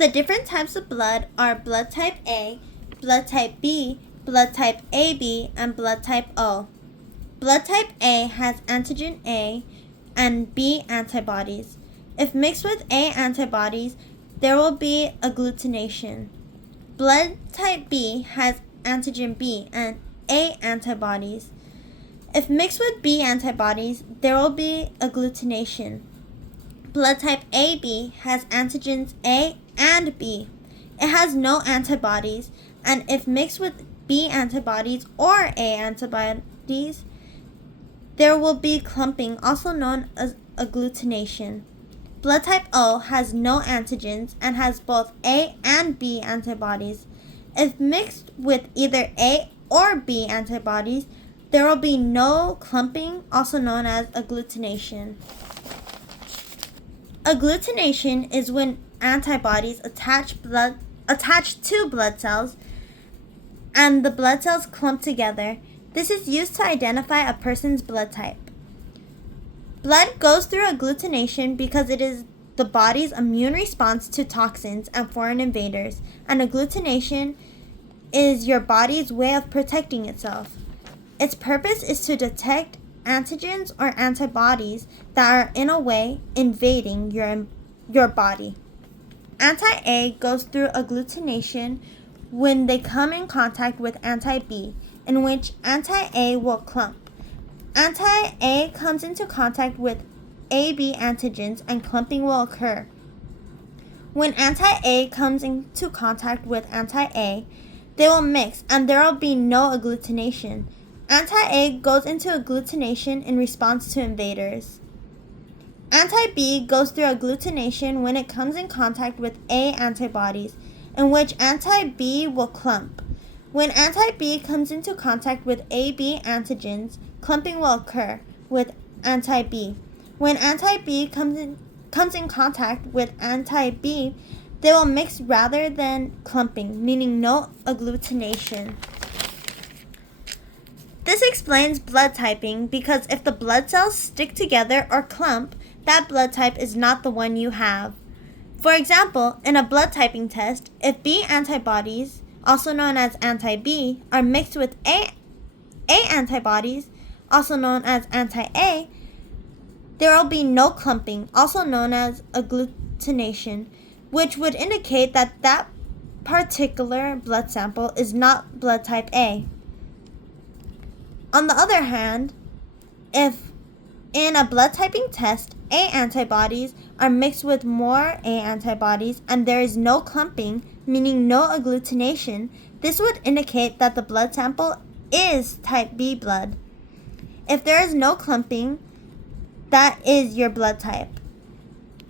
The different types of blood are blood type A, blood type B, blood type AB, and blood type O. Blood type A has antigen A and B antibodies. If mixed with A antibodies, there will be agglutination. Blood type B has antigen B and A antibodies. If mixed with B antibodies, there will be agglutination. Blood type AB has antigens A and B. It has no antibodies, and if mixed with B antibodies or A antibodies, there will be clumping, also known as agglutination. Blood type O has no antigens and has both A and B antibodies. If mixed with either A or B antibodies, there will be no clumping, also known as agglutination. Agglutination is when antibodies attach to blood cells and the blood cells clump together. This is used to identify a person's blood type. Blood goes through agglutination because it is the body's immune response to toxins and foreign invaders, and agglutination is your body's way of protecting itself. Its purpose is to detect antigens or antibodies that are in a way invading your body. Anti-A goes through agglutination when they come in contact with anti-B, in which anti-A will clump. Anti-A comes into contact with AB antigens and clumping will occur. When anti-A comes into contact with anti-A, they will mix and there will be no agglutination. Anti-A goes into agglutination in response to invaders. Anti-B goes through agglutination when it comes in contact with A antibodies, in which anti-B will clump. When anti-B comes into contact with AB antigens, clumping will occur with anti-B. When anti-B comes in contact with anti-B, they will mix rather than clumping, meaning no agglutination. This explains blood typing because if the blood cells stick together or clump, that blood type is not the one you have. For example, in a blood typing test, if B antibodies, also known as anti-B, are mixed with A antibodies, also known as anti-A, there will be no clumping, also known as agglutination, which would indicate that that particular blood sample is not blood type A. On the other hand, if in a blood typing test, A antibodies are mixed with more A antibodies and there is no clumping, meaning no agglutination, this would indicate that the blood sample is type B blood. If there is no clumping, that is your blood type.